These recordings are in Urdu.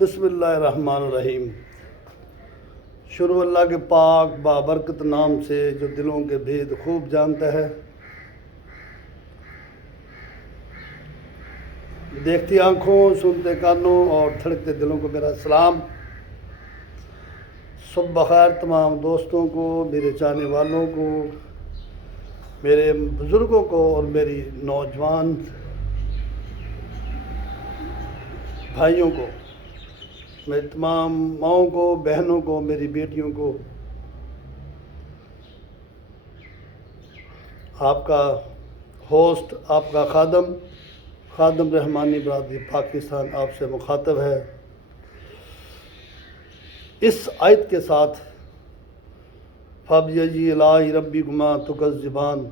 بسم اللہ الرحمن الرحیم۔ شروع اللہ کے پاک بابرکت نام سے جو دلوں کے بھید خوب جانتا ہے، دیکھتی آنکھوں، سنتے کانوں اور دھڑکتے دلوں کو میرا سلام۔ صبح بخیر تمام دوستوں کو، میرے چاہنے والوں کو، میرے بزرگوں کو اور میری نوجوان بھائیوں کو، میری تمام ماؤں کو، بہنوں کو، میری بیٹیوں کو۔ آپ کا ہوسٹ، آپ کا خادم رحمانی برادری پاکستان آپ سے مخاطب ہے اس آیت کے ساتھ، فَبِأَيِّ آلَاءِ رَبِّكُمَا تُكَذِّبَانِ،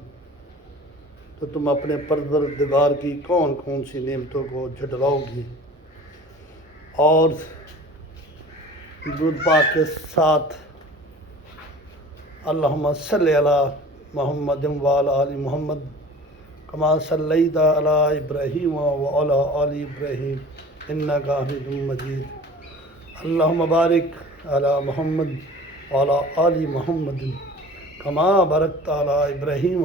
تو تم اپنے پروردگار کی کون کون سی نعمتوں کو جھٹلاؤ گی، اور درود پاک کے ساتھ اللہم صلی علی محمد وعلی آل محمد کما صلیت علی ابراہیم وعلی آل ابراہیم انک حمید مجید۔ اللہم بارک علی محمد وعلی آل محمد کما بارکت علی ابراہیم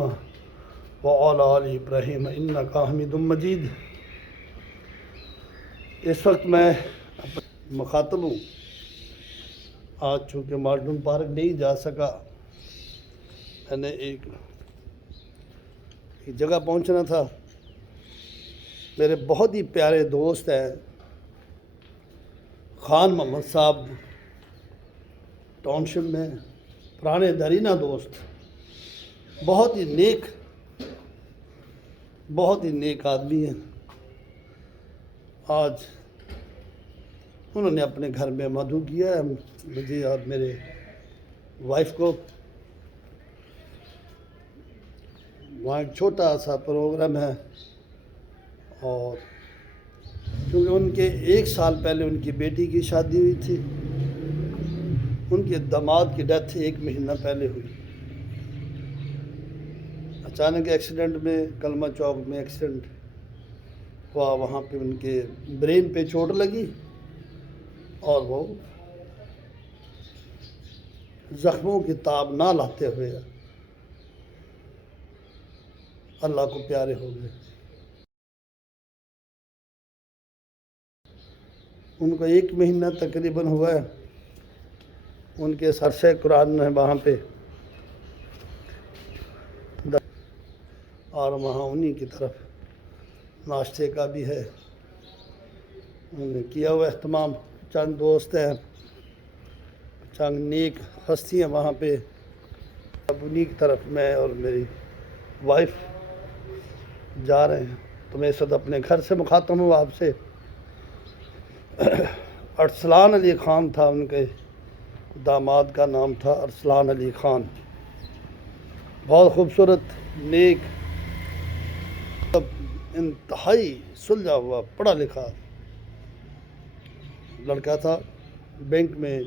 وعلی آل ابراہیم انک حمید مجید۔ اس وقت میں مخاطب ہوں، آج چونکہ مارٹن پارک نہیں جا سکا، میں نے ایک جگہ پہنچنا تھا۔ میرے بہت ہی پیارے دوست ہیں خان محمد صاحب، ٹاؤن شپ میں پرانے درینہ دوست، بہت ہی نیک آدمی ہیں۔ آج انہوں نے اپنے گھر میں مدعو کیا ہے مجھے اور میرے وائف کو۔ وہاں ایک چھوٹا سا پروگرام ہے، اور کیونکہ ان کے 1 سال پہلے ان کی بیٹی کی شادی ہوئی تھی، ان کے داماد کی ڈیتھ 1 مہینہ پہلے ہوئی۔ اچانک ایکسیڈنٹ میں، کلمہ چوک میں ایکسیڈنٹ ہوا، وہاں پہ ان کے برین پہ چوٹ لگی اور وہ زخموں کی تاب نہ لاتے ہوئے اللہ کو پیارے ہو گئے۔ ان کو 1 مہینہ تقریباً ہوا ہے۔ ان کے سرسے قرآن ہے وہاں پہ، اور وہاں انہی کی طرف ناشتے کا بھی ہے، انہوں نے کیا ہوا اہتمام۔ چند دوست ہیں، چند نیک ہستیاں وہاں پہ، اب انہی کی طرف میں اور میری وائف جا رہے ہیں۔ تو میں اس وقت اپنے گھر سے مخاطب ہوں آپ سے۔ ارسلان علی خان تھا ان کے داماد کا نام تھا، ارسلان علی خان۔ بہت خوبصورت، نیک، انتہائی سلجھا ہوا، پڑھا لکھا لڑکا تھا۔ بینک میں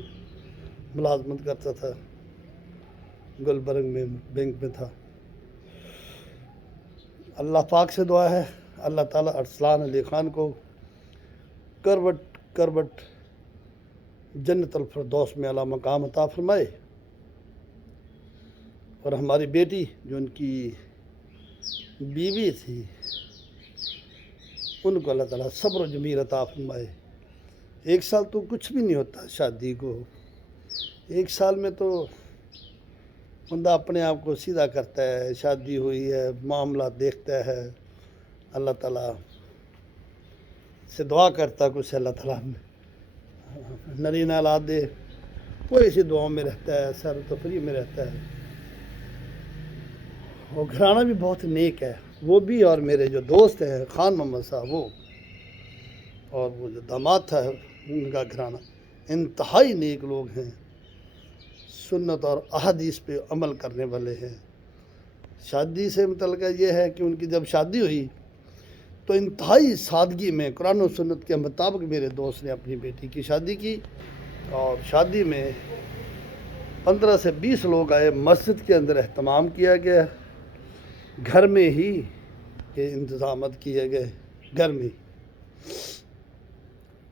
ملازمت کرتا تھا، گلبرگ میں بینک میں تھا۔ اللہ پاک سے دعا ہے اللہ تعالیٰ ارسلان علی خان کو کروٹ جنت الفردوس میں اعلیٰ مقام عطا فرمائے، اور ہماری بیٹی جو ان کی بیوی تھی، ان کو اللہ تعالیٰ صبر و جمیل عطا فرمائے۔ 1 سال تو کچھ بھی نہیں ہوتا شادی کو، 1 سال میں تو بندہ اپنے آپ کو سیدھا کرتا ہے، شادی ہوئی ہے، معاملات دیکھتا ہے، اللہ تعالیٰ سے دعا کرتا ہے کچھ اللہ تعالیٰ نرینہ اولاد دے، وہ اسی دعاؤں میں رہتا ہے، سیر و تفریح میں رہتا ہے۔ وہ گھرانہ بھی بہت نیک ہے، وہ بھی، اور میرے جو دوست ہیں خان محمد صاحب، وہ اور وہ جو داماد تھا ان کا گھرانہ، انتہائی نیک لوگ ہیں، سنت اور احادیث پہ عمل کرنے والے ہیں۔ شادی سے متعلقہ یہ ہے کہ ان کی جب شادی ہوئی تو انتہائی سادگی میں قرآن و سنت کے مطابق میرے دوست نے اپنی بیٹی کی شادی کی، اور شادی میں 15 سے 20 لوگ آئے، مسجد کے اندر اہتمام کیا گیا، گھر میں ہی کے انتظامات کیے گئے، گھر میں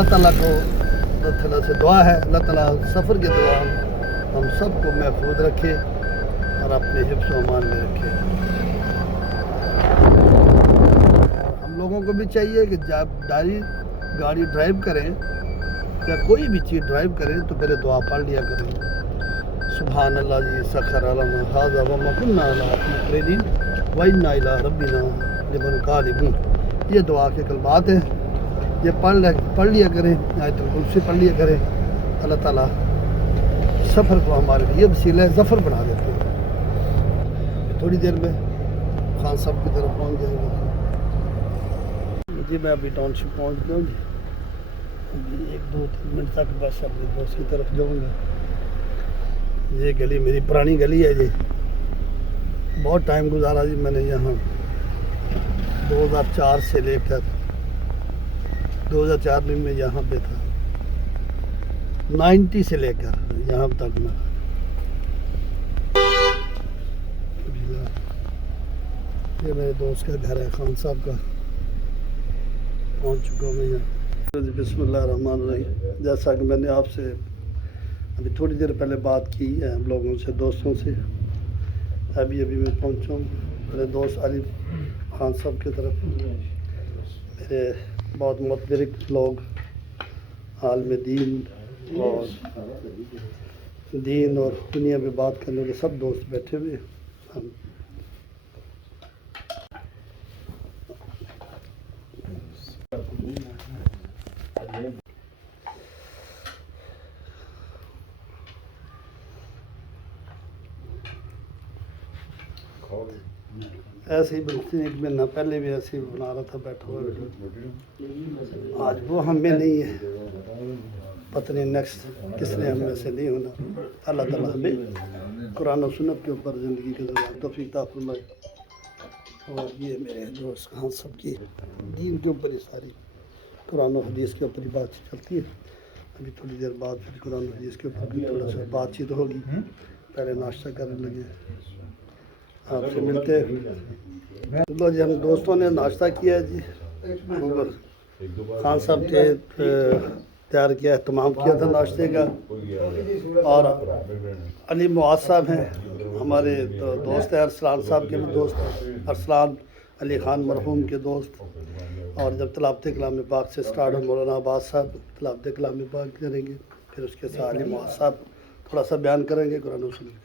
اللہ تعالیٰ کو اللہ تعالیٰ سے دعا ہے اللہ تعالیٰ سفر کے دوران ہم سب کو محفوظ رکھے اور اپنے حفظ و امان میں رکھے. ہم لوگوں کو بھی چاہیے کہ جب گاڑی ڈرائیو کریں یا کوئی بھی چیز ڈرائیو کریں تو پہلے دعا پڑھ لیا کریں. سبحان اللہ جی سخر لنا ھذا وما كنا له مقرنين وإنا إلى ربنا لمنقلبون. یہ دعا کے کلمات ہیں, یہ پڑھ لیا کریں, آیت الکرسی پڑھ لیا کریں. اللہ تعالیٰ سفر کو ہمارے لیے وسیلہ ظفر بنا دیتے ہیں. تھوڑی دیر میں خان صاحب کی طرف پہنچ جائیں گے. جی میں ابھی ٹاؤن شپ پہنچ گیا ہوں. ابھی 1-2-3 منٹ تک بس اپنے دوست کی طرف جاؤں گا. یہ گلی میری پرانی گلی ہے جی, بہت ٹائم گزارا جی میں نے یہاں. 2004 سے لے کر 2004 میں یہاں پہ تھا. 90 سے لے کر یہاں تک میں. یہ میرے دوست کا گھر ہے, خان صاحب کا. پہنچ چکا ہوں میں یہاں. بسم اللہ الرحمن الرحیم. جیسا کہ میں نے آپ سے ابھی تھوڑی دیر پہلے بات کی ہے ہم لوگوں سے, دوستوں سے, ابھی میں پہنچا ہوں میرے دوست علی خان صاحب کی طرف. میرے بہت متبرک لوگ, عالم دین اور دنیا میں بات کرنے والے سب دوست بیٹھے ہوئے ہیں. ایسے ہی بنتے ہیں, 1 مہینہ پہلے بھی ایسے ہی بنا رہا تھا بیٹھا ہوا ویڈیو. آج وہ ہم میں نہیں ہے, پتہ نہیں نیکسٹ کس نے ہم میں سے نہیں ہونا. اللہ تعالیٰ ہمیں قرآن و سنت کے اوپر زندگی کے ذریعے توفیق عطا فرمائے. اور یہ میرے دوست خان صاحب کی دین کے اوپر ہی ساری قرآن و حدیث کے اوپر ہی بات چلتی ہے. ابھی تھوڑی دیر بعد پھر قرآن و حدیث کے اوپر بھی تھوڑا سا بات چیت ہوگی. پہلے ناشتہ کرنے لگے, آپ سے ملتے ہیں. چلو جی, ہم دوستوں نے ناشتہ کیا ہے جی. خان صاحب کے تیار کیا, اہتمام کیا تھا ناشتے کا. اور علی معاذ صاحب ہیں ہمارے دوست ہیں, ارسلان صاحب کے بھی دوست, ارسلان علی خان مرحوم کے دوست. اور جب تلاوت کلام پاک سے سٹارٹ ہو, مولانا عباس صاحب تلاوت کلام پاک کریں گے, پھر اس کے ساتھ علی معاذ صاحب تھوڑا سا بیان کریں گے قرآن و سنت.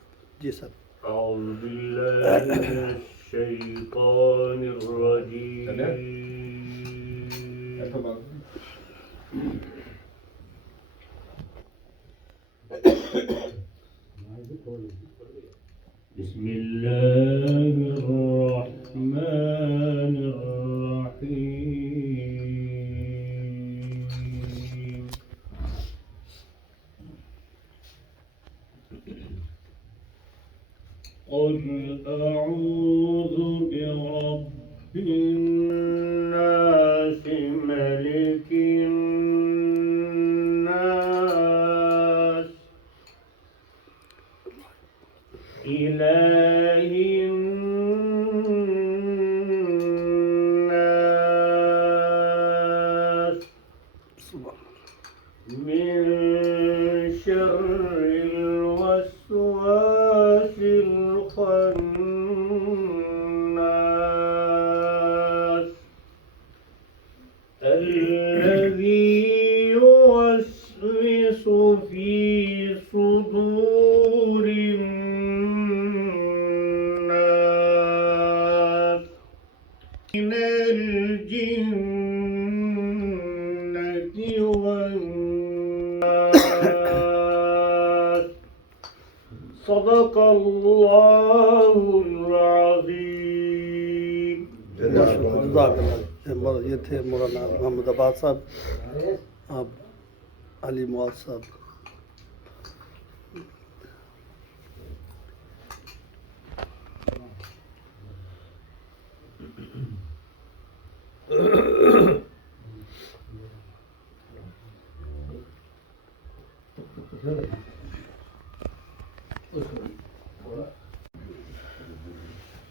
جی سر. أعوذ بالله من الشيطان الرجيم. بسم الله الرحمن الرحيم. قل أعوذ برب الناس ملك الناس إله الناس من شر الوسواس الخناس الذي يوسوس في صدور الناس من الجنة والناس. صدق الله العظيم. یہ تھے مولانا محمد عباس صاحب, اب علی معاذ صاحب.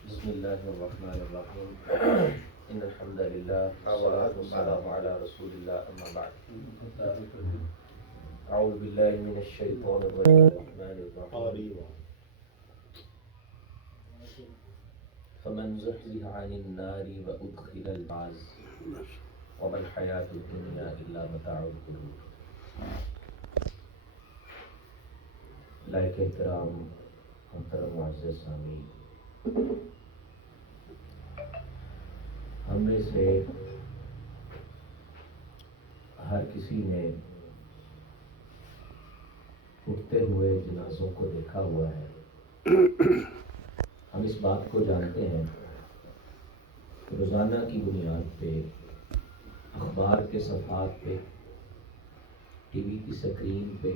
بسم الله الرحمن الرحيم. إن الحمد لله والصلاة والسلام على رسول الله أما بعد أعوذ بالله من الشيطان الرجيم الرحمن الرحيم فمن زحزح عن النار وأدخل الجنة وما الحياة الدنيا إلا متاع الغرور. لائق احترام محترم معزز سامعین، ہم میں سے ہر کسی نے اٹھتے ہوئے جنازوں کو دیکھا ہوا ہے. ہم اس بات کو جانتے ہیں کہ روزانہ کی بنیاد پہ اخبار کے صفحات پہ، ٹی وی کی سکرین پہ،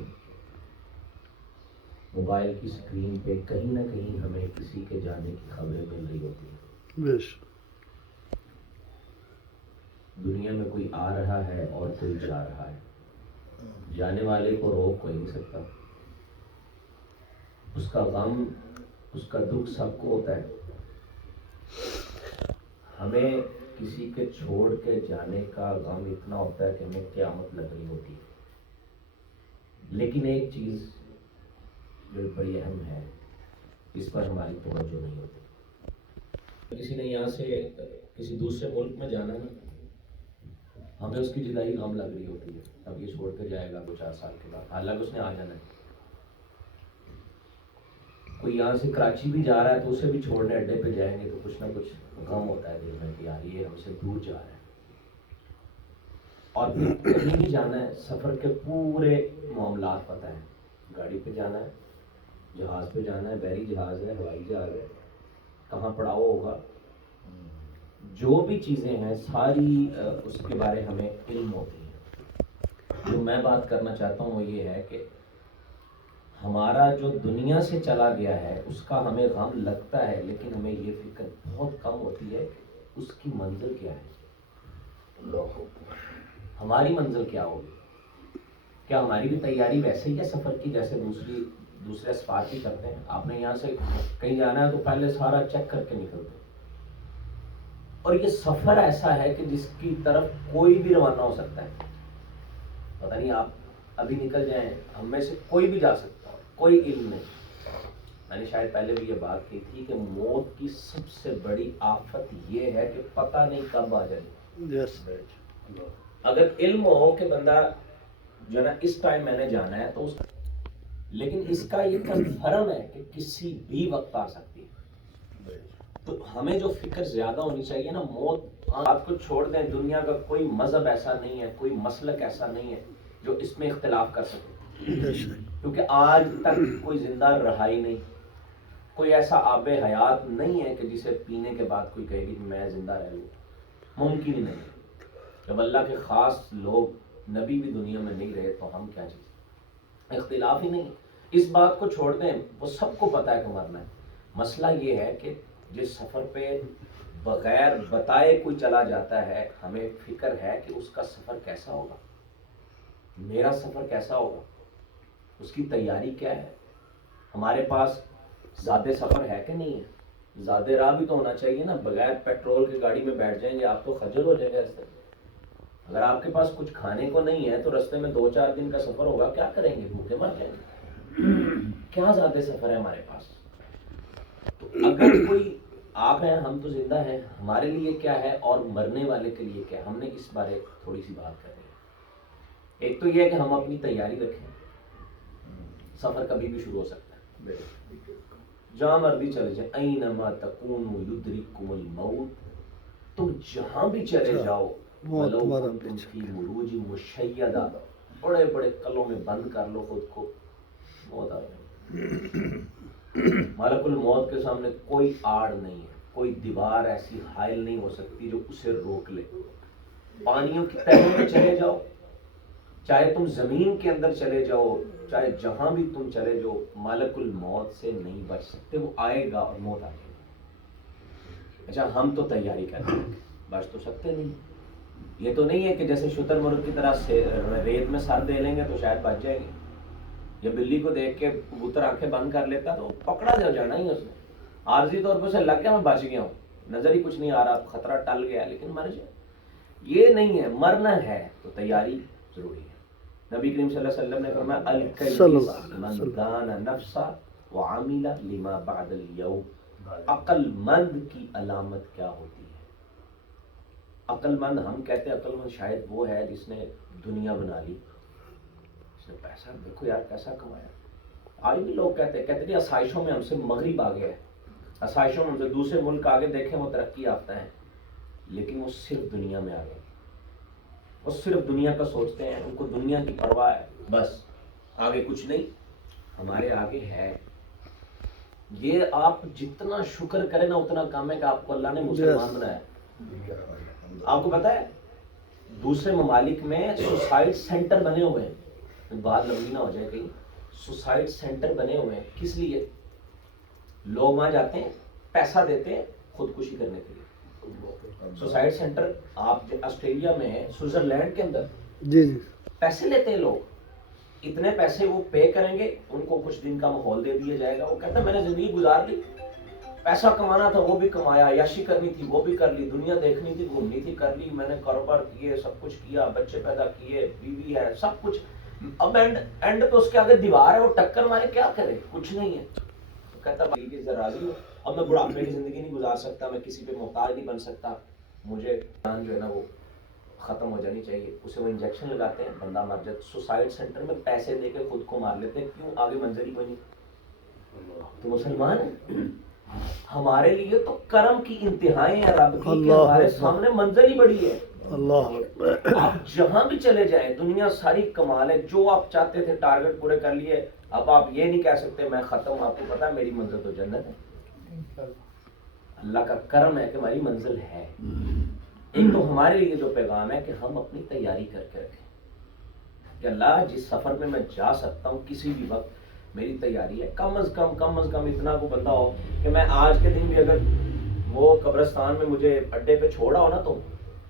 موبائل کی سکرین پہ کہیں نہ کہیں ہمیں کسی کے جانے کی خبریں مل رہی ہوتی ہیں. دنیا میں کوئی آ رہا ہے اور کوئی جا رہا ہے. جانے والے کو روک کوئی نہیں سکتا. اس کا غم، اس کا دکھ سب کو ہوتا ہے. ہمیں کسی کے چھوڑ کے جانے کا غم اتنا ہوتا ہے کہ ہمیں قیامت لگ رہی ہوتی ہے. لیکن ایک چیز جو بڑی اہم ہے، اس پر ہماری توجہ نہیں ہوتی. کسی نے یہاں سے کسی دوسرے ملک میں جانا ہے، ہمیں اس کی جدائی غم لگ رہی ہوتی ہے. اب یہ چھوڑ کے جائے گا 2-4 سال کے بعد، حالانکہ اس نے آ جانا ہے. کوئی یہاں سے کراچی بھی جا رہا ہے تو اسے بھی چھوڑنے اڈے پہ جائیں گے تو کچھ نہ کچھ غم ہوتا ہے دل میں کہ یار یہ ہم سے دور جا رہا ہے. اور پھر کہیں بھی جانا ہے، سفر کے پورے معاملات پتہ ہیں. گاڑی پہ جانا ہے، جہاز پہ جانا ہے، بحری جہاز ہے، ہوائی جہاز ہے، کہاں پڑاؤ ہوگا، جو بھی چیزیں ہیں ساری اس کے بارے ہمیں علم ہوتی ہے. جو میں بات کرنا چاہتا ہوں وہ یہ ہے کہ ہمارا جو دنیا سے چلا گیا ہے اس کا ہمیں غم لگتا ہے، لیکن ہمیں یہ فکر بہت کم ہوتی ہے کہ اس کی منزل کیا ہے. ہماری منزل کیا ہوگی؟ کیا ہماری بھی تیاری ویسے ہی ہے سفر کی جیسے دوسرے اسفار کی کرتے ہیں؟ آپ نے یہاں سے کہیں جانا ہے تو پہلے سارا چیک کر کے نکلتے ہیں. اور یہ سفر ایسا ہے کہ جس کی طرف کوئی بھی روانہ ہو سکتا ہے. پتہ نہیں آپ ابھی نکل جائیں، ہم میں سے کوئی بھی جا سکتا ہے، کوئی علم نہیں. میں نے شاید پہلے بھی یہ بات کی تھی کہ موت کی سب سے بڑی آفت یہ ہے کہ پتہ نہیں کب آ جائے. اگر علم ہو کہ بندہ جو ہے نا اس ٹائم میں نے جانا ہے تو لیکن اس کا یہ کنفرم ہے کہ کسی بھی وقت آ سکتی ہے. تو ہمیں جو فکر زیادہ ہونی چاہیے نا، موت آپ کو چھوڑ دیں، دنیا کا کوئی مذہب ایسا نہیں ہے، کوئی مسلک ایسا نہیں ہے جو اس میں اختلاف کر سکے. کیونکہ آج تک کوئی زندہ رہا ہی نہیں، کوئی ایسا آب حیات نہیں ہے کہ جسے پینے کے بعد کوئی کہے گی میں زندہ رہ لوں. ممکن ہی نہیں. جب اللہ کے خاص لوگ نبی بھی دنیا میں نہیں رہے تو ہم کیا چیز؟ اختلاف ہی نہیں. اس بات کو چھوڑ دیں، وہ سب کو پتہ ہے کہ مرنا ہے. مسئلہ یہ ہے کہ جس سفر پہ بغیر بتائے کوئی چلا جاتا ہے، ہمیں فکر ہے کہ اس کا سفر کیسا ہوگا، میرا سفر کیسا ہوگا، اس کی تیاری کیا ہے. ہمارے پاس زیادہ سفر ہے کہ نہیں ہے؟ زیادہ راہ بھی تو ہونا چاہیے نا. بغیر پیٹرول کی گاڑی میں بیٹھ جائیں گے آپ تو خجل ہو جائے گا رستے میں. اگر آپ کے پاس کچھ کھانے کو نہیں ہے تو رستے میں 2-4 دن کا سفر ہوگا، کیا کریں گے؟ بھوکے مر جائیں گے. کیا زیادہ سفر ہے ہمارے پاس؟ تو اگر کوئی آپ ہیں، ہم تو زندہ ہیں، ہمارے لیے کیا ہے اور مرنے والے کے لیے کیا ہے، ہم نے اس بارے تھوڑی سی بات کرنی ہے. ایک تو یہ ہے کہ ہم اپنی تیاری رکھیں. سفر کبھی بھی شروع ہو سکتا ہے، جہاں مرضی چلے جائیں. اینما تکونوا یدرککم الموت. تم جہاں بھی چلے جاؤ، ولو کنتم فی بروج مشیدہ، بڑے بڑے قلعوں میں بند کر لو خود کو، موت آ جائے. ملک الموت کے سامنے کوئی آڑ نہیں ہے، کوئی دیوار ایسی حائل نہیں ہو سکتی جو اسے روک لے. پانیوں کی تہوں میں چلے جاؤ، چاہے تم زمین کے اندر چلے جاؤ، چاہے جہاں بھی تم چلے جاؤ، ملک الموت سے نہیں بچ سکتے. وہ آئے گا اور موت آئے گی. اچھا ہم تو تیاری کرتے ہیں، بچ تو سکتے نہیں. یہ تو نہیں ہے کہ جیسے شتر مرغ کی طرح ریت میں سر دے لیں گے تو شاید بچ جائیں گے. یا بلی کو دیکھ کے کبوتر آنکھیں بند کر لیتا تو پکڑا جانا ہی اس نے. عارضی طور پہ اسے لگ گیا میں بچ گیا ہوں، نظر ہی کچھ نہیں آ رہا, خطرہ ٹل گیا, لیکن مر جائے. یہ نہیں ہے, مرنا ہے تو تیاری ضروری ہے. نبی کریم صلی اللہ علیہ وسلم نے فرمایا الکیس من دان نفسا وعمل لما بعد اليوم. عقل مند کی علامت کیا ہوتی ہے؟ عقل مند, ہم کہتے ہیں عقل مند شاید وہ ہے جس نے دنیا بنا لی, اس نے پیسہ, دیکھو یار کیسا کمایا. آج بھی لوگ کہتے ہیں آسائشوں میں ہم سے مغرب آگے ہے, آسائشوں میں ہم سے دوسرے ملک آگے, دیکھیں وہ ترقی یافتہ ہیں, لیکن وہ صرف دنیا میں آگے, وہ صرف دنیا کا سوچتے ہیں, ان کو دنیا کی پرواہ ہے, بس آگے کچھ نہیں. ہمارے آگے ہے. یہ آپ جتنا شکر کریں نا اتنا کم ہے کہ آپ کو اللہ نے مسلمان بنایا. آپ کو پتا ہے دوسرے ممالک میں سوسائڈ سینٹر بنے ہوئے ہیں, بات لمبی نہ ہو جائے کہیں, سوسائڈ سینٹر بنے ہوئے ہیں. کس لیے؟ لوگ وہاں جاتے ہیں, پیسہ دیتے ہیں خودکشی کرنے کے لیے. سوسائڈ سینٹر آپ آسٹریلیا میں ہے, سوئٹزرلینڈ کے اندر جی جی پیسے لیتے ہیں لوگ, اتنے پیسے وہ پے کریں گے, ان کو کچھ دن کا ماحول دے دیا جائے گا. وہ کہتا ہے میں نے زندگی گزار لی, پیسہ کمانا تھا وہ بھی کمایا, عیاشی کرنی تھی وہ بھی کر لی, دنیا دیکھنی تھی گھومنی تھی کر لی, میں نے کاروبار کیے, سب کچھ کیا, بچے پیدا کیے, بیوی ہے, سب کچھ. اب اینڈ پہ اس کے آگے دیوار ہے, وہ ٹکر مارے, کیا کرے, کچھ نہیں ہے. تو کہتا بھائی کی راضی ہو, اب میں بڑھاپے کی زندگی نہیں گزار سکتا, میں کسی پہ محتاج نہیں بن سکتا, مجھے جان جو ہے نا وہ ختم ہو جانی چاہیے. اسے وہ انجیکشن لگاتے ہیں, بندہ مر جاتا. سوسائڈ سینٹر میں پیسے دے کے خود کو مار لیتے ہیں. کیوں؟ آگے منظر ہی بنی. تو مسلمان ہیں, ہمارے لیے تو کرم کی انتہائیں ہیں رب کی, کہ ہمارے سامنے منظر ہی بڑی ہے. اللہ آپ جہاں بھی چلے جائیں, دنیا ساری کمال ہے, جو آپ چاہتے تھے ٹارگٹ پورے کر لیے. اب آپ یہ نہیں کہہ سکتے میں ختم, آپ کو پتا ہے میری منزل تو جنت ہے. اللہ کا کرم ہے کہ ہماری منزل ہے. ایک تو ہمارے لیے جو پیغام ہے کہ ہم اپنی تیاری کر کے رکھیں کہ اللہ جس سفر میں میں جا سکتا ہوں کسی بھی وقت, میری تیاری ہے. کم از کم اتنا کو بندہ ہو کہ میں آج کے دن بھی اگر وہ قبرستان میں مجھے اڈے پہ چھوڑا ہو نا تو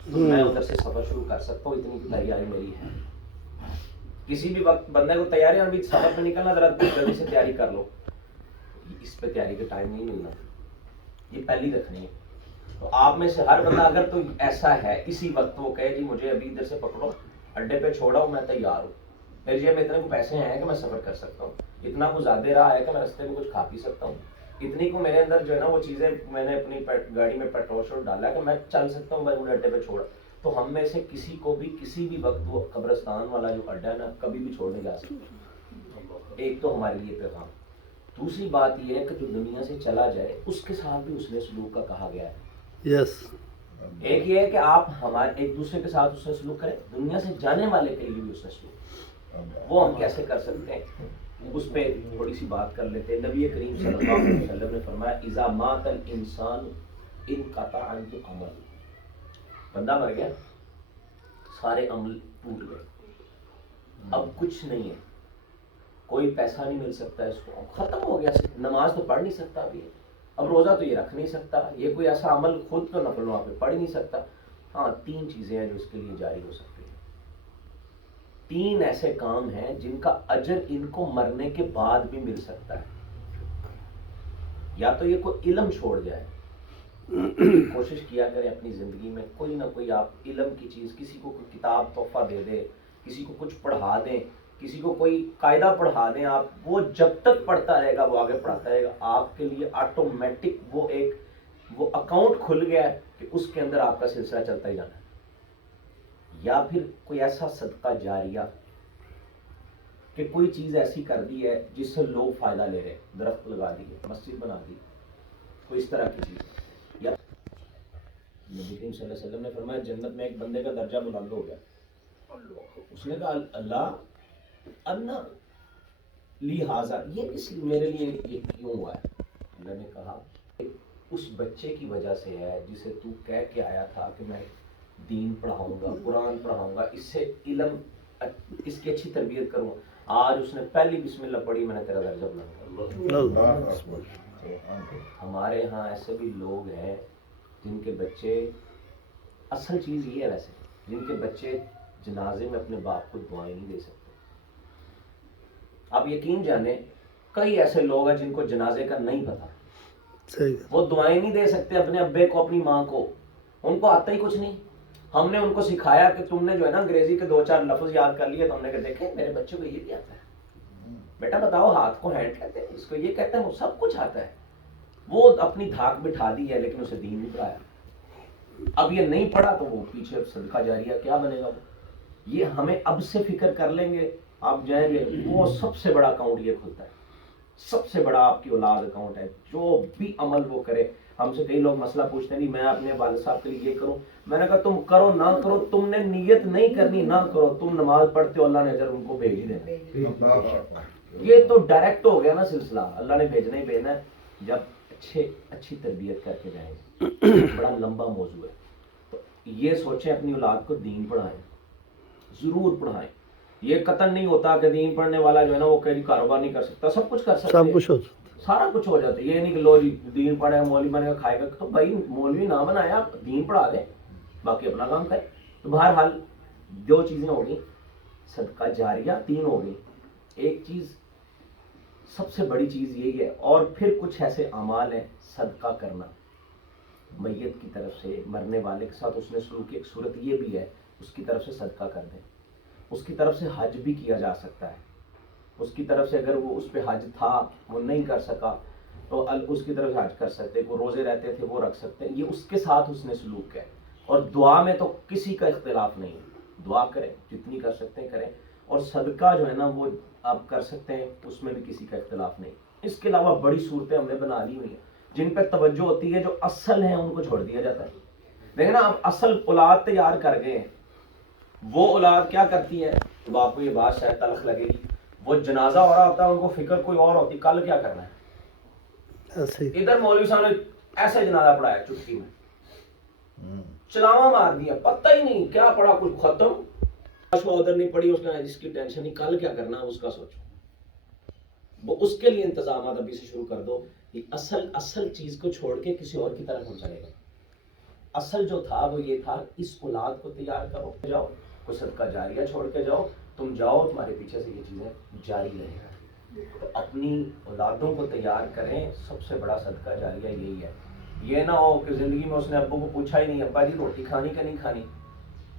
میں ادھر سے سفر شروع کر سکتا ہوں, اتنی تیاری میری ہے. کسی بھی وقت بندے کو تیاری, ابھی سفر پہ نکلنا, ذرا جلدی سے تیاری کر لو. اس پہ تیاری کا ٹائم نہیں ملنا, یہ پہلی رکھنی ہے. تو آپ میں سے ہر بندہ اگر تو ایسا ہے اسی وقت وہ کہے جی مجھے ابھی ادھر سے پکڑو, اڈے پہ چھوڑا ہوں, میں تیار ہوں, میرے جیب میں اتنے کو پیسے ہیں کہ میں سفر کر سکتا ہوں, اتنا کو زیادہ رہا ہے کہ میں رستے میں کچھ کھا پی سکتا ہوں, اتنی کو میرے اندر جو ہے نا وہ چیزیں, میں نے اپنی گاڑی میں پیٹرول شوٹ ڈالا کہ میں چل سکتا ہوں, بھائی مجھے اڈے پہ چھوڑا. تو ہم میں سے کسی کو بھی کسی بھی وقت وہ قبرستان والا جو اڈا ہے نا کبھی بھی چھوڑنے جا سکتا. ایک تو ہمارے لیے پیغام. دوسری بات یہ ہے کہ جو دنیا سے چلا جائے اس کے ساتھ بھی حسن سلوک کا کہا گیا ہے. یس. ایک یہ ہے کہ آپ ہمارے ایک دوسرے کے ساتھ حسن سلوک کریں, دنیا سے جانے والے کے لیے بھی حسن سلوک, وہ ہم کیسے کر سکتے ہیں اس پہ تھوڑی سی بات کر لیتے ہیں. نبی کریم صلی اللہ علیہ وسلم نے فرمایا اذا مات الانسان انقطع عنہ عمل, بندہ مر گیا سارے عمل ٹوٹ گئے, اب کچھ نہیں ہے, کوئی پیسہ نہیں مل سکتا اس کو, ختم ہو گیا. نماز تو پڑھ نہیں سکتا ابھی, اب روزہ تو یہ رکھ نہیں سکتا, یہ کوئی ایسا عمل خود تو نفل وہاں پہ پڑھ نہیں سکتا. ہاں 3 چیزیں ہیں جو اس کے لیے جاری ہو سکتی ہیں. 3 ایسے کام ہیں جن کا اجر ان کو مرنے کے بعد بھی مل سکتا ہے. یا تو یہ کوئی علم چھوڑ جائے, کوشش کیا کریں اپنی زندگی میں کوئی نہ کوئی آپ علم کی چیز, کسی کو کوئی کتاب تحفہ دے دیں, کسی کو کچھ پڑھا دیں, کسی کو کوئی قاعدہ پڑھا دیں آپ, وہ جب تک پڑھتا رہے گا وہ آگے پڑھاتا رہے گا, آپ کے لیے آٹومیٹک وہ اکاؤنٹ کھل گیا ہے کہ اس کے اندر آپ کا سلسلہ چلتا ہی جانا ہے. یا پھر کوئی ایسا صدقہ جاریہ کہ کوئی چیز ایسی کر دی ہے جس سے لوگ فائدہ لے رہے, درخت لگا دیے, مسجد بنا دی, کوئی اس طرح کی چیز. یا نبی کریم صلی اللہ علیہ وسلم نے فرمایا جنت میں ایک بندے کا درجہ بلند ہو گیا, اس نے کہا اللہ انا لی حاضر, یہ کس میرے لیے یہ کیوں ہوا ہے؟ اللہ نے کہا اس بچے کی وجہ سے ہے جسے تو کہہ کے آیا تھا کہ میں دین پڑھاؤں گا, قرآن پڑھاؤں گا, اس سے علم, اس کی اچھی تربیت کروں. آج اس نے پہلی بسم اللہ پڑھی, میں نے تیرا درجہ بلند کیا. ہمارے ہاں ایسے بھی لوگ ہیں جن کے بچے, اصل چیز یہ ہے ویسے, جن کے بچے جنازے میں اپنے باپ کو دعائیں نہیں دے سکتے. آپ یقین جانیں کئی ایسے لوگ ہیں جن کو جنازے کا نہیں پتا, صحیح وہ دعائیں نہیں دے سکتے اپنے ابے کو اپنی ماں کو, ان کو آتا ہی کچھ نہیں. ہم نے ان کو سکھایا کہ تم نے جو ہے نا انگریزی کے 2-4 لفظ یاد کر لیے, تو ہم نے کہا دیکھیں میرے بچے کو یہ بھی آتا ہے, بیٹا بتاؤ ہاتھ کو ہینڈ کہتے ہیں, اس کو یہ کہتے ہیں, وہ سب کچھ آتا ہے. وہ اپنی دھاک بٹھا دی ہے لیکن اسے دین نہیں پڑھایا. اب یہ نہیں پڑھا تو وہ پیچھے صدقہ جاریہ کیا بنے گا وہ. یہ ہمیں اب سے فکر کر لیں گے, آپ جائیں گے وہ سب سے بڑا اکاؤنٹ یہ کھلتا ہے, سب سے بڑا آپ کی اولاد اکاؤنٹ ہے. جو بھی عمل وہ کرے, ہم سے کئی لوگ مسئلہ پوچھتے ہیں نہیں میں اپنے والد صاحب کے لیے یہ کروں, میں نے کہا تم کرو نہ کرو, تم نے نیت نہیں کرنی نہ کرو, تم نماز پڑھتے ہو اللہ نے اجر ان کو بھیج ہی دینا. یہ تو ڈائریکٹ ہو گیا نا سلسلہ, اللہ نے بھیجنا ہی بھیجنا ہے. جب اچھی تربیت کر کے جائیں گے, بڑا لمبا موضوع ہے, تو یہ سوچیں اپنی اولاد کو دین پڑھائیں, ضرور پڑھائیں. یہ قطن نہیں ہوتا کہ دین پڑھنے والا جو ہے نا وہ کہیں کاروبار نہیں کر سکتا, سب کچھ کر سکتا ہے, سب کچھ ہو سارا کچھ ہو جاتا ہے. یہ نہیں کہ لو جی دین پڑھے مولوی بنے گا کھائے گا, تو بھائی مولوی نہ بنایا, دین پڑھا دیں, باقی اپنا کام کرے. تو بہرحال 2 چیزیں ہو گئیں, صدقہ جاریہ 3 ہو گئی. ایک چیز سب سے بڑی چیز یہی ہے, اور پھر کچھ ایسے اعمال ہیں صدقہ کرنا میت کی طرف سے, مرنے والے کے ساتھ اس نے سلوک کی ایک صورت یہ بھی ہے, اس کی طرف سے صدقہ کر دیں. اس کی طرف سے حج بھی کیا جا سکتا ہے, اس کی طرف سے اگر وہ اس پہ حج تھا وہ نہیں کر سکا تو اس کی طرف سے حج کر سکتے, وہ روزے رہتے تھے وہ رکھ سکتے ہیں. یہ اس کے ساتھ اس نے سلوک ہے. اور دعا میں تو کسی کا اختلاف نہیں, دعا کریں جتنی کر سکتے ہیں کریں, اور صدقہ جو ہے نا وہ آپ کر سکتے ہیں, اس میں بھی کسی کا اختلاف نہیں. اس کے علاوہ بڑی صورتیں ہم نے بنا لی ہوئی ہیں جن پہ توجہ ہوتی ہے, جو اصل ہیں ان کو چھوڑ دیا جاتا ہے. دیکھیں نا, آپ اصل اولاد تیار کر گئے ہیں, وہ اولاد کیا کرتی ہے, تو آپ کو یہ بات شاید تلخ لگے گی, وہ جنازہ ہو رہا ہوتا ہے ان کو فکر کوئی اور ہوتی, کل کیا کرنا ہے. ایسے ہی. ادھر مولوی صاحب نے ایسے جنازہ پڑھایا چٹکی میں, چلاوا مار دیا, پتہ ہی نہیں کیا پڑھا, کچھ ختم, ادھر نہیں پڑی, اس نے جس کی ٹینشن نہیں, کل کیا کرنا اس کا سوچو. وہ اس کے لیے انتظامات ابھی سے شروع کر دو. اصل چیز کو چھوڑ کے کسی اور کی طرف ہم چلے گئے. اصل جو تھا وہ یہ تھا, اس اولاد کو تیار کرو, جاؤ کوئی صدقہ جاریہ چھوڑ کے جاؤ, تم جاؤ تمہارے پیچھے سے یہ چیزیں جاری رہیں. تو اپنی اولادوں کو تیار کریں, سب سے بڑا صدقہ جاریہ یہی ہے. یہ نہ ہو کہ زندگی میں اس نے ابو کو پوچھا ہی نہیں, ابا جی روٹی کھانی کہ نہیں کھانی,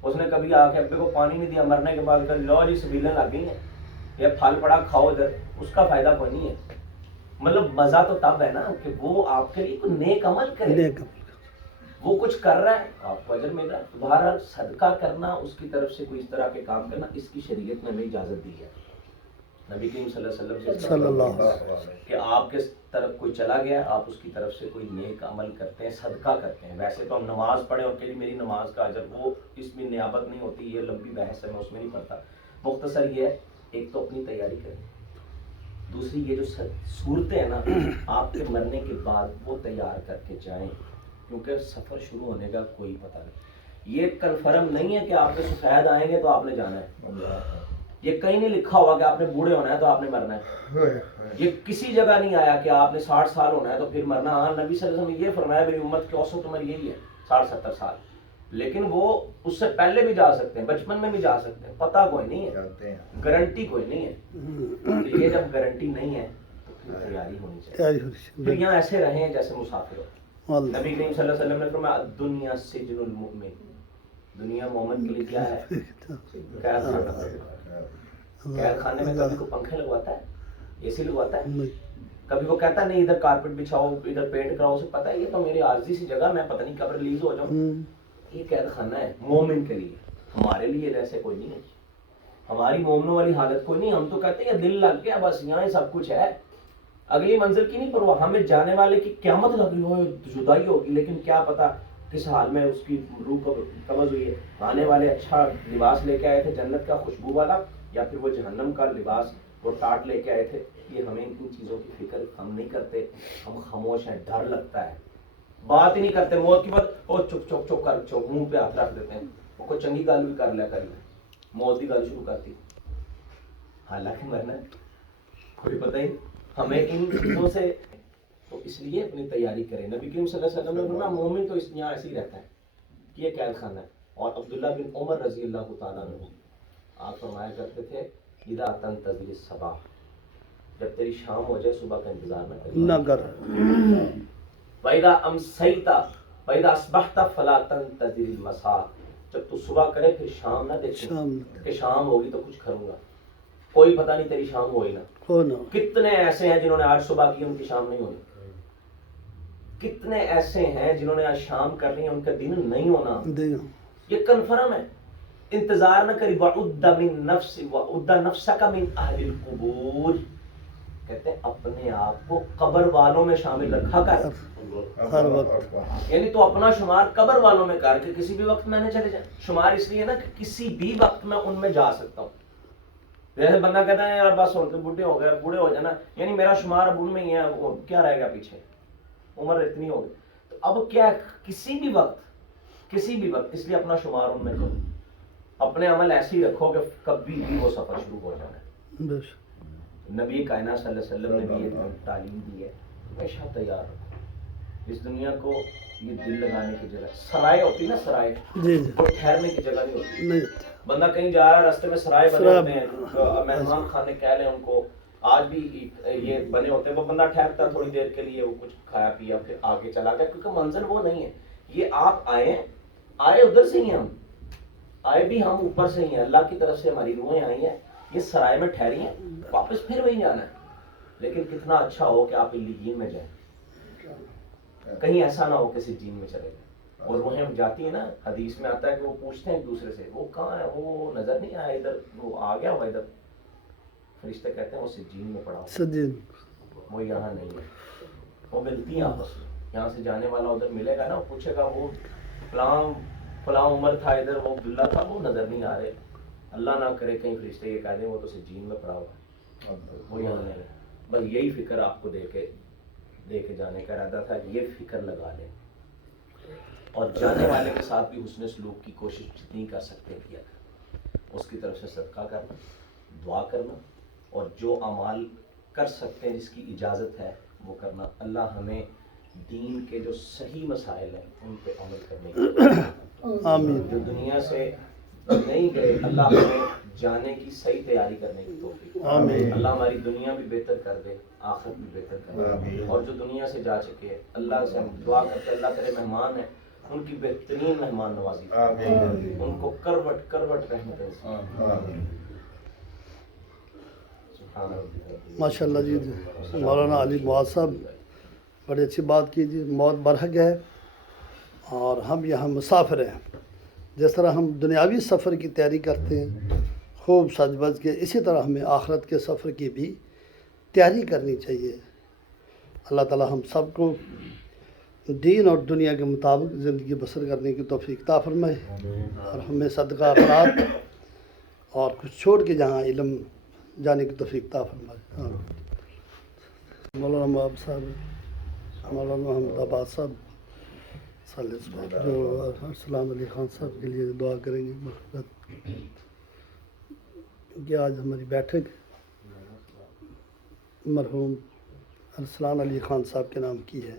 اس نے کبھی آ کے ابے کو پانی نہیں دیا, مرنے کے بعد لو جی سبیلیں لگ گئی ہیں, یہ پھل پڑا کھاؤ ادھر, اس کا فائدہ کوئی نہیں ہے. مطلب مزہ تو تب ہے نا کہ وہ آپ کے لیے کوئی نیک عمل کرے, وہ کچھ کر رہا ہے آپ کو اجر مل رہا ہے. بہرحال صدقہ کرنا, اس کی طرف سے کوئی اس طرح کے کام کرنا, اس کی شریعت نے ہمیں اجازت دی ہے. نبی کریم صلی اللہ علیہ وسلم صلی اللہ علیہ وسلم کہ آپ کے طرف کوئی چلا گیا, آپ اس کی طرف سے کوئی نیک عمل کرتے ہیں, صدقہ کرتے ہیں. ویسے تو ہم نماز پڑھیں اور کہ میری نماز کا اجر, وہ اس میں نیابت نہیں ہوتی, یہ لمبی بحث ہے, میں اس میں نہیں پڑھتا. مختصر یہ ہے, ایک تو اپنی تیاری کریں, دوسری یہ جو صورتیں ہیں نا آپ کے مرنے کے بعد وہ تیار کر کے جائیں, کیونکہ سفر شروع ہونے کا کوئی پتہ نہیں. یہ کنفرم نہیں ہے کہ آپ کے سفید آئیں گے تو آپ نے جانا ہے, یہ کہیں نہیں لکھا ہوا کہ آپ نے بوڑھے ہونا ہے تو آپ نے مرنا ہے, یہ کسی جگہ نہیں آیا کہ آپ نے 60 سال ہونا ہے تو پھر مرنا. ہاں نبی صلی اللہ علیہ وسلم نے یہ فرمایا میری امت کی اوسط عمر یہی ہے 60-70 سال, لیکن وہ اس سے پہلے بھی جا سکتے ہیں, بچپن میں بھی جا سکتے ہیں, پتہ کوئی نہیں ہے, گارنٹی کوئی نہیں ہے. یہ جب گارنٹی نہیں ہے تو پھر تیاری ہونی چاہیے. پھر یہاں ایسے رہیں جیسے مسافر ہو. نبی کریم صلی اللہ علیہ وسلم نے فرمایا دنیا سجن المؤمن, دنیا مومن کے لیے کیا ہے, قید خانہ. قید خانے میں کبھی کو پنکھے لگواتا ہے, اے سی لگواتا ہے, کبھی وہ کہتا ہے نہیں ادھر کارپیٹ بچھاؤ, ادھر پینٹ کراؤ, اسے پتہ ہے یہ تو میری عارضی سی جگہ, میں پتہ نہیں کب ریلیز ہو جاؤں. یہ قید خانہ ہے مومن کے لیے, ہمارے لیے ایسے کوئی نہیں ہے. ہماری مومنوں والی حالت کوئی نہیں, ہم تو کہتے ہیں دل لگ گیا بس یہاں سب کچھ ہے, اگلی منزل کی نہیں پرواہ. ہمیں جانے والے کی قیامت لگ رہی ہو, جدائی ہوگی, لیکن کیا پتا کس حال میں اس کی روح قبض ہوئی ہے. آنے والے اچھا لباس لے کے آئے تھے جنت کا خوشبو والا, یا پھر وہ جہنم کا لباس وہ ٹاٹ لے کے آئے تھے. یہ ہمیں ان چیزوں کی فکر ہم نہیں کرتے, ہم خاموش ہیں, ڈر لگتا ہے, بات ہی نہیں کرتے. موت کی بات او چپ چپ چپ کر, چپ منہ پہ ہاتھ رکھ دیتے ہیں, وہ کوئی چنگی گل بھی کر لیا موت کی گل شروع کرتی, حالانکہ مرنا کوئی پتہ ہی. ہمیں ان چیزوں سے, تو اس لیے اپنی تیاری کریں. نبی کریم صلی اللہ علیہ وسلم نے فرمایا مومن تو اس یہاں ایسے ہی رہتا ہے, یہ قید خانہ ہے. اور عبداللہ بن عمر رضی اللہ تعالیٰ عنہ آپ فرمایا کرتے تھے اذا تنتظر الصباح, جب تیری شام ہو جائے صبح کا انتظار نہ کر. فَإِذَا أَمْسَيْتَ فَإِذَا أَصْبَحْتَ فَلَا تَنْتَظِرِ الْمَسَاءَ، جب تو صبح کرے پھر شام نہ دیکھیں شام کہ شام ہوگی تو کچھ کروں گا، کوئی پتہ نہیں تیری شام ہوئی نہ. ہو نا. کتنے ایسے ہیں جنہوں نے آج صبح کی ان کی شام نہیں ہونی، کتنے ایسے ہیں جنہوں نے آج شام کرنی ہے ان کا دن نہیں ہونا. دیکھو یہ کنفرم ہے. انتظار نہ کری. وَعُدَّ مِن نَفْسِ وَعُدَّ نَفْسَكَ مِنْ أَهْلِ الْقُبُورِ، کہتے ہیں اپنے آپ کو قبر والوں میں شامل رکھا کر، ہر وقت. یعنی تو اپنا شمار قبر والوں میں کر کے کسی بھی وقت میں نے چلے جائیں. شمار اس لیے نا کہ کسی بھی وقت میں ان میں جا سکتا ہوں. جیسے بندہ کہتا ہے یار بس ہوتے بوڑھے ہو گئے، بوڑھے ہو جانا، یعنی میرا شمار اب ان میں ہی ہے، وہ کیا رہے گا پیچھے، عمر اتنی ہو گئی. تو اب کیا کسی بھی وقت اس لیے اپنا شمار ان میں کرو. اپنے عمل ایسے ہی رکھو کہ کبھی بھی وہ سفر شروع ہو جانا ہے. بس نبی کائنات صلی اللہ علیہ وسلم نے بھی یہ تعلیم دی ہے، ہمیشہ تیار رکھو. اس دنیا کو یہ دل لگانے کی جگہ، سرائے ہوتی نا، سرائے جی جی وہ ٹھہرنے کی جگہ نہیں ہوتی. نہیں. بندہ کہیں جا رہا ہے، راستے میں سرائے بنے ہوتے ہیں، مہمان خانے کہہ لیں ان کو، آج بھی یہ بنے ہوتے ہیں. وہ بندہ ٹھہرتا ہے تھوڑی دیر کے لیے، وہ کچھ کھایا پیا پھر آگے چلا گیا، کیونکہ منزل وہ نہیں ہے. یہ آپ آئے ادھر سے ہی، ہم آئے بھی ہم اوپر سے ہی ہیں، اللہ کی طرف سے ہماری روحیں آئی ہیں، یہ سرائے میں ٹھہری ہیں، واپس پھر وہی جانا ہے. لیکن کتنا اچھا ہو کہ آپ علیین میں جائیں، کہیں ایسا نہ ہو کہ سجین میں چلے گئے. اور روحیں جاتی ہیں نا، حدیث میں آتا ہے کہ وہ پوچھتے ہیں ایک دوسرے سے، وہ کہاں ہے، وہ نظر نہیں آیا ادھر، وہ آ گیا ہوا ادھر. فرشتے کہتے ہیں وہ سجین میں پڑا ہوا، سجین. وہ یہاں نہیں ہے. وہ ملتی ہیں آپس میں. یہاں سے جانے والا ادھر ملے گا نا، وہ پوچھے گا وہ فلاں عمر تھا ادھر، وہ عبداللہ تھا، وہ نظر نہیں آ رہے. اللہ نہ کرے کہیں فرشتے یہ کہہ دیں وہ تو سجین میں پڑا ہوا ہے، وہ یہاں نہیں ہے. بس یہی فکر آپ کو دے کے جانے کا ارادہ تھا. یہ فکر لگا لیں اور جانے والے کے ساتھ بھی حسن سلوک کی کوشش جتنی کر سکتے ہیں کیا کرنا. اس کی طرف سے صدقہ کرنا، دعا کرنا، اور جو اعمال کر سکتے ہیں جس کی اجازت ہے وہ کرنا. اللہ ہمیں دین کے جو صحیح مسائل ہیں ان پہ عمل کرنے کی، آمین. جو دنیا سے نہیں گئے اللہ ہمیں جانے کی صحیح تیاری کرنے کی توفیق. آمین. اللہ ہماری دنیا بھی بہتر کر دے، آخرت بھی بہتر کر دے. اور جو دنیا سے جا چکے اللہ سے ہم دعا کرتے اللہ تیرے مہمان ہیں، ان کی بہترین مہمان نوازی، ان کو کروٹ رحمتیں سے. ماشاء اللہ جی. مولانا علی معاذ صاحب بڑی اچھی بات کی جی. موت برحق ہے اور ہم یہاں مسافر ہیں. جس طرح ہم دنیاوی سفر کی تیاری کرتے ہیں خوب سج بج کے، اسی طرح ہمیں آخرت کے سفر کی بھی تیاری کرنی چاہیے. اللہ تعالی ہم سب کو دین اور دنیا کے مطابق زندگی بسر کرنے کی توفیق عطا فرمائے، اور ہمیں صدقہ خیرات اور کچھ چھوڑ کے جہاں علم جانے کی توفیق عطا فرمائے. مولانا محب صاحب، مولانا محمد عباس صاحب جو ارسلان علی خان صاحب کے لیے دعا کریں گے مغفرت، کیونکہ آج ہماری بیٹھک مرحوم ارسلان علی خان صاحب کے نام کی ہے.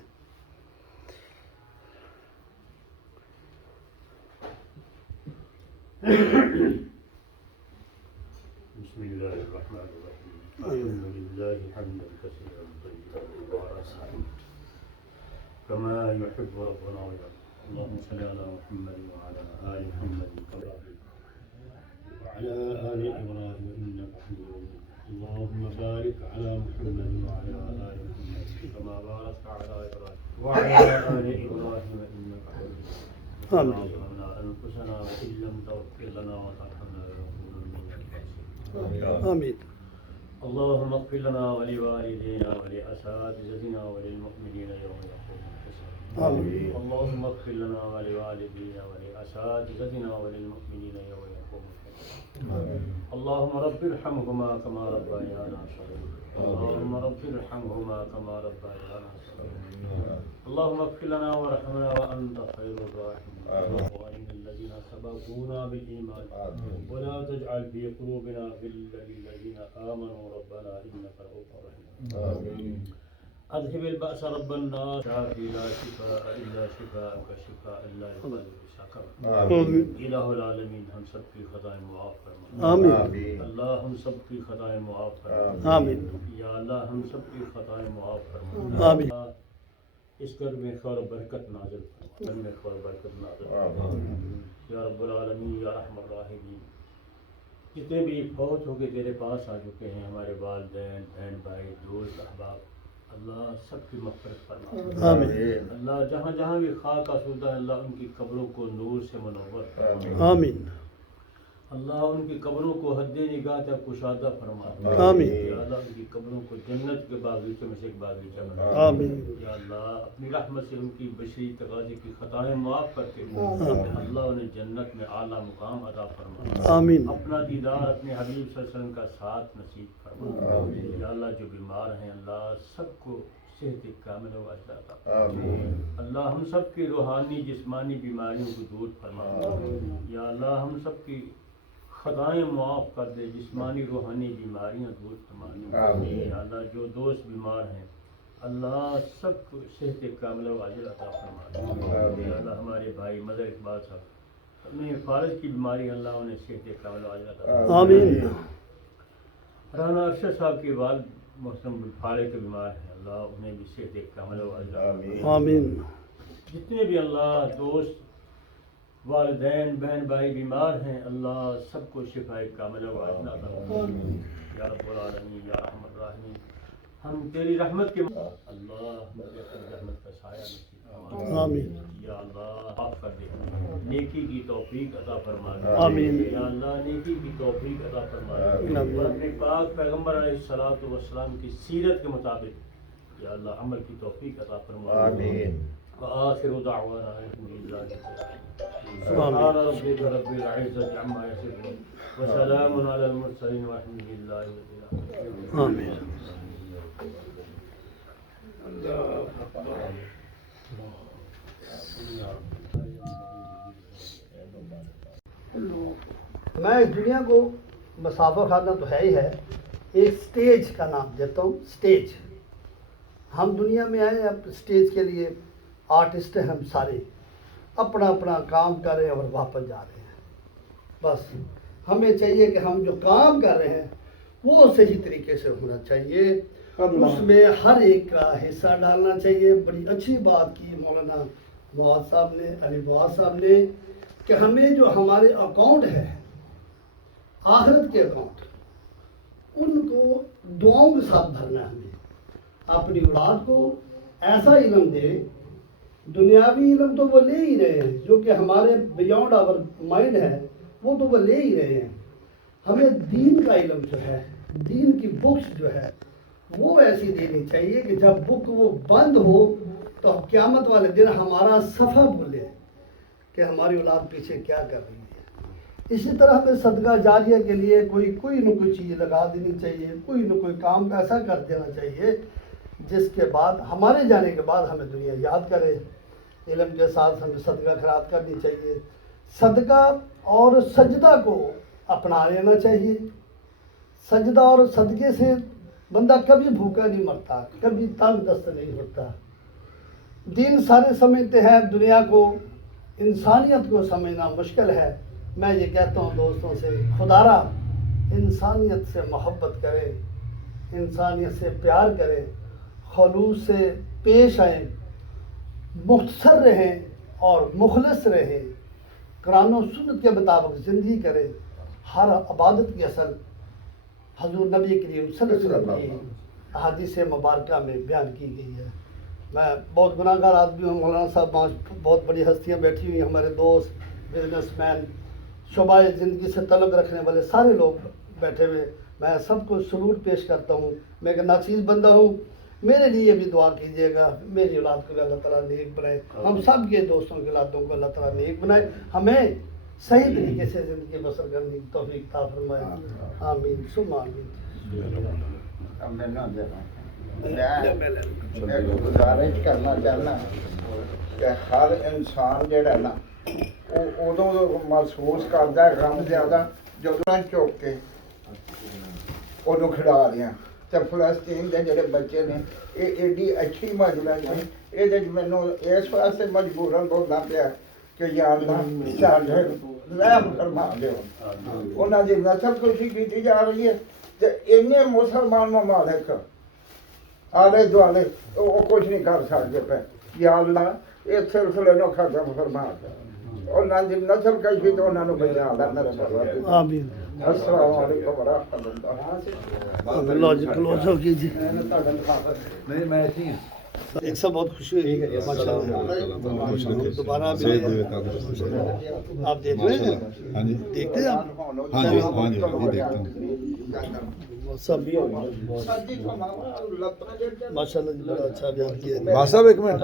بسم الله الرحمن الرحيم. الحمد لله حمدا كثيرا طيبا مباركا كما يحب ربنا ويرضى. اللهم صل على محمد وعلى آل محمد كما وعلى آل إبراهيم إنك حميد مجيد. اللهم بارك على محمد وعلى آل محمد كما باركت على إبراهيم وعلى آل إبراهيم إنك حميد مجيد. آمين. ظلمنا أنفسنا وإن لم تغفر لنا وترحمنا لنكونن من الخاسرين. آمین. اللهم اغفر لنا ولوالدينا ولأساتذتنا وللمؤمنين يوم يقوم الحساب. آمين. اللهم اغفر لنا ولوالدينا ولأساتذتنا وللمؤمنين يوم يقوم الحساب. اللهم رب ارحمهما كما ربيانا صغيرا. اللهم رب ارحمهما كما ربيانا صغيرا. اللهم اغفر لنا وارحمنا وأنت خير الراحمين. وإخواننا الذين سبقونا بالإيمان ولا تجعل في قلوبنا غلا للذين آمنوا ربنا إنك رؤوف رحيم. أذهب البأس رب الناس شافي لا شفاء إلا شفاءك شفاء لا يغادر سقما. آمین. إله العالمين ہم سب کی خطائیں معاف فرما. آمین. اللہ ہم سب کی خطائیں معاف فرما. آمین. یا اللہ ہم سب کی خطائیں معاف فرما. آمین. اس گھر میں خیر و برکت نازل فرما، گھر میں خیر و برکت نازل فرما یا رب العالمین یا رحم الراحمین۔ جتنے بھی فوت ہو کے تیرے پاس آ چکے ہیں، ہمارے والدین، بہن بھائی، دوست، احباب، اللہ سب کی مغفرت فرما۔ آمین اللہ جہاں جہاں بھی خاک آسودہ ہے، اللہ ان کی قبروں کو نور سے منور فرما۔ آمین اللہ ان کی قبروں کو حد نگاہ تک کشادہ فرما۔ آمین یا اللہ ان کی قبروں کو جنت کے باغیچے میں سے ایک باغیچہ بنا۔ آمین یا اللہ اپنی رحمت سے ان کی بشری تقاضے کی خطائیں معاف کر کے اللہ انہیں جنت میں اعلیٰ مقام عطا فرما۔ آمین اپنا دیدار اپنے حبیب صلی اللہ علیہ وسلم کا ساتھ نصیب فرما۔ یا اللہ جو بیمار ہیں اللہ سب کو صحت کامل و عاجلہ عطا فرما۔ اللہ ہم سب کی روحانی جسمانی بیماریوں کو دور فرما۔ یا اللہ ہم سب کی خطائیں معاف کر دے، جسمانی روحانی بیماریاں دور فرما۔ یا اللہ جو دوست بیمار ہیں اللہ سب کو صحت کامل و عاجل عطا فرما۔ یا اللہ ہمارے بھائی مظہر اقبال صاحب اپنے فارج کی بیماری اللہ انہیں صحت کامل و عاجل عطا فرما۔ آمین رانا ارشد صاحب کے والد محترم فارغ کے بیمار ہیں اللہ انہیں بھی صحت کامل و عاجل عطا فرما۔ آمین جتنے بھی اللہ دوست والدین بہن بھائی بیمار ہیں اللہ سب کو شفا کاملہ و عاجلہ عطا فرما۔ یا رب العالمین یا رحم الراحمین، ہم تیری رحمت کے اللہ ہمیں اپنی رحمت کا سایہ نصیب فرما۔ آمین یا اللہ معاف کر دے، نیکی کی توفیق عطا فرما۔ آمین یا اللہ نیکی کی توفیق عطا فرما اور اپنے پاک پیغمبر علیہ الصلوۃ والسلام کی سیرت کے مطابق یا اللہ عمل کی توفیق عطا فرما۔ وآخر دعوانا الحمد لله رب العالمين سبحان ربك رب العزة عما يصفون وسلام على المرسلين والحمد لله رب العالمين آمین میں اس دنیا کو مسافر خانہ تو ہے ہی ہے، ایک سٹیج کا نام دیتا ہوں، سٹیج۔ ہم دنیا میں آئے اب سٹیج کے لیے آرٹسٹ ہیں، ہم سارے اپنا اپنا کام کر رہے ہیں اور واپس جا رہے ہیں۔ بس ہمیں چاہیے کہ ہم جو کام کر رہے ہیں وہ صحیح طریقے سے ہونا چاہیے، اس میں ہر ایک کا حصہ ڈالنا چاہیے۔ بڑی اچھی بات کی مولانا معاذ صاحب نے، علی معاذ صاحب نے، کہ ہمیں جو ہمارے اکاؤنٹ ہے آخرت کے اکاؤنٹ ان کو دعاؤں کے ساتھ بھرنا ہے۔ ہمیں اپنی اولاد کو ایسا علم دے، دنیاوی علم تو وہ لے ہی رہے ہیں، جو کہ ہمارے بیونڈ آور مائنڈ ہے وہ تو وہ لے ہی رہے ہیں۔ ہمیں دین کا علم جو ہے، دین کی بکس جو ہے وہ ایسی دینی چاہیے کہ جب بک وہ بند ہو تو قیامت والے دن ہمارا صفحہ بھولے کہ ہماری اولاد پیچھے کیا کر رہی ہے۔ اسی طرح ہمیں صدقہ جاریہ کے لیے کوئی نہ کوئی چیز لگا دینی چاہیے، کوئی نہ کوئی کام ایسا کر دینا چاہیے جس کے بعد ہمارے جانے کے بعد ہمیں دنیا یاد کرے۔ علم کے ساتھ ہمیں صدقہ خیرات کرنی چاہیے، صدقہ اور سجدہ کو اپنا لینا چاہیے۔ سجدہ اور صدقے سے بندہ کبھی بھوکا نہیں مرتا، کبھی تنگ دست نہیں ہوتا۔ دین سارے سمجھتے ہیں، دنیا کو انسانیت کو سمجھنا مشکل ہے۔ میں یہ کہتا ہوں دوستوں سے، خدارا انسانیت سے محبت کریں، انسانیت سے پیار کریں، خلوص سے پیش آئیں، مختصر رہیں اور مخلص رہیں، قرآن و سنت کے مطابق زندگی کریں۔ ہر عبادت کی اصل حضور نبی کریم صلی اللہ علیہ وسلم کی احادیث مبارکہ میں بیان کی گئی ہے۔ میں بہت گناہ گار آدمی ہوں، مولانا صاحب بہت بڑی ہستیاں بیٹھی ہوئی ہیں، ہمارے دوست، بزنس مین، شعبہ زندگی سے تعلق رکھنے والے سارے لوگ بیٹھے ہوئے، میں سب کو سلوٹ پیش کرتا ہوں۔ میں ایک ناچیز بندہ ہوں، میرے لیے بھی دعا کیجیے گا، میری اولاد کو بھی اللہ تعالیٰ نیک بنائے، ہم سب کے دوستوں کے اولادوں کو اللہ تعالیٰ نیک بنائے، ہمیں صحیح طریقے سے زندگی بسر کرنے کی توفیق عطا فرمائے۔ آمین ثم آمین۔ میں گزارش کرنا چاہنا کہ ہر انسان جڑا نا ادو محسوس کرتا ہے غم زیادہ جدو چک کے ادو کھڑا دیا۔ تو فلسطین کے جڑے بچے نے یہ ایڈی اچھی مجلس ہے، یہ مینو اس واسطے مجبوراً بولنا پیا کہ یا اللہ ساڈے رحم فرما دیو۔ انہاں دی نسل کشی کی جا رہی ہے تو اینے مسلمان ممالک آلے دوالے وہ کچھ نہیں کر سکتے پہ، یا اللہ اس سلسلے نو ختم فرما انہاں دی نسل کشی تو انہاں نو بچا لے میرے پروردگار آمین السلام علیکم ورحمۃ اللہ اللہ جی کلوز ہو کیجیے نہیں میں ایسی ہوں ایک سب بہت خوشی ہوئی ماشاء اللہ دوبارہ بھی آپ دیکھ رہے ہیں ہاں جی دیکھتے ہیں آپ ہاں جی ہاں جی دیکھتا ہوں سب ماشاء اللہ جی بڑا اچھا بیان کیا باس صاحب ایک منٹ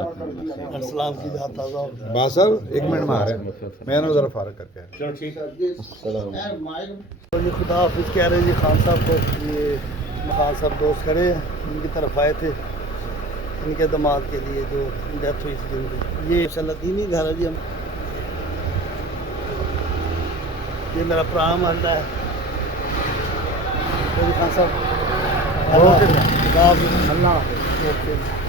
السلام کی ذات تازہ ہو باس صاحب ایک منٹ میں آ رہے ہیں میں نا ذرا فارغ کر کے یہ خدا حافظ کہہ رہے ہیں جی خان صاحب کو یہ خان صاحب دوست کھڑے ہیں ان کی طرف آئے تھے ان کے دماد کے لیے جو ڈیتھ ہوئی تھی جن کی یہ انشاء اللہ دینی گھر ہے جی ہم یہ میرا پرام محلہ ہے خان صاحب اللہ حافظ